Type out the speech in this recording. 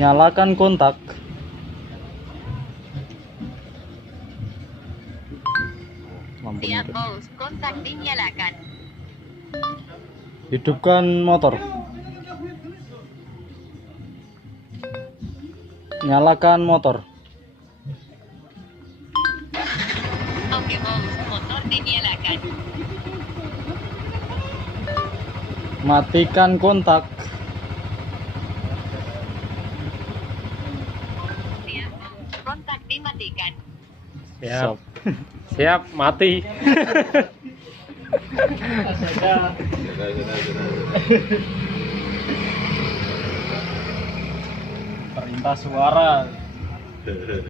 Nyalakan kontak. Lampunya Siap bos, kontak dinyalakan. hidupkan motor. Nyalakan motor. Oke bos, motor dinyalakan. Matikan kontak. Siap bos, kontak dimatikan. Siap. Siap, mati. Perintah suara.